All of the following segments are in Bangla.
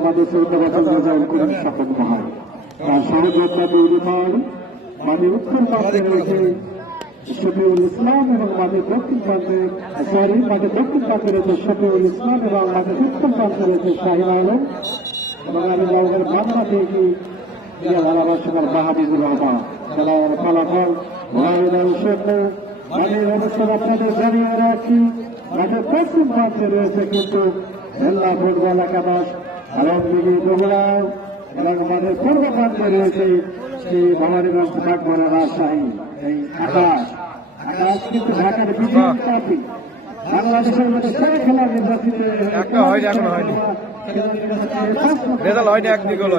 আমাদের চৌদ্দ বছর রেজাল্ট করে সম্পন্ন হয় তার সহযোগিতা তৈরি হয় মাঝে উত্তর প্রান্তে শফিউল ইসলাম এবং মাঝে দক্ষিণ প্রান্তে সরি মাঝে দক্ষিণ প্রান্তে রয়েছে শফিউল ইসলাম এবং মাঝে উত্তর প্রান্তে রয়েছে শাহিন আলম। এবং আমি জওয়ানের বাংলা থেকে ধারাভাষ্যকার বাহাবিজুর রহমান। খেলার ফলাফল মাঠের অবস্থান আপনাদের জানিয়ে রাখছি মাঠের পশ্চিম প্রান্তে রয়েছে কিন্তু জেলা ফুটবল একাদশ। আলমদিঘি বগুড়াও এবং মাঠের পূর্ব প্রান্তে রয়েছে সেই ভবানীগঞ্জ বাগমারা রাজশাহী এই আকাশ আকাশ কিন্তু ঢাকার বিজয়ী ট্রফি বাংলাদেশের মধ্যে সেরা খেলার নির্বাচিত একটা হয়নি, এখনও হয়নি। রেজাল্ট হয়নি, একদিকে হলো।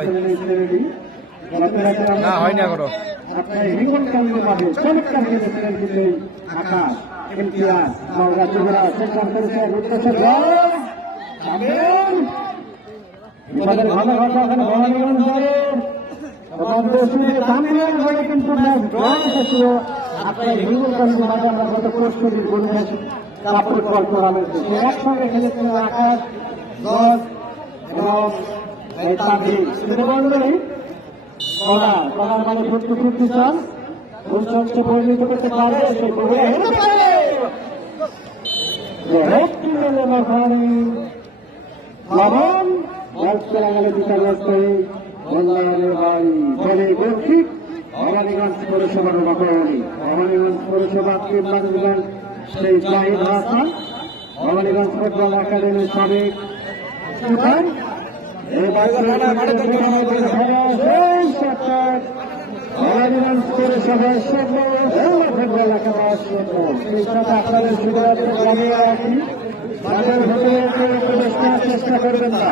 না হয়নি এখনও। আপনি হিঙ্গল কান্দি মাঠে চমৎকার খেলেছিলেন কিন্তু আকাশ সেকশন করেছে উদ্দেশ্য আমাদের ভালো কথা ওখানে ভবানীগঞ্জ দলের আমাদের শুধু চাম্পিয়ন হয়ে কিন্তু ম্যাচ ড্র এসেছিল আপনার হিঙ্গল কান্দি মাঠে আমরা গত প্রস্তুতি করতে কাপ ফুটবল টুর্নামেন্টে সে একসঙ্গে খেলেছিল আকাশ দশ এবং বললেই কলার মানে ফুটতে ফুটতে চান। ফুলচন্দ্র পরিণত করতে পারবে সেই বগুড়া হেরে পারে লবণ ম্যাচ চলে গেল দুটা ম্যাচ করে বল্লারে ভাই বলে গর্ষিক ভবানীগঞ্জ পৌরসভার নকরণী ভবানীগঞ্জ পৌরসভা ম্যানেজমেন্ট সেই জাহিদ হাসান ভবানীগঞ্জ ফুটবল একাডেমির সাবেক চেষ্টা করবেন না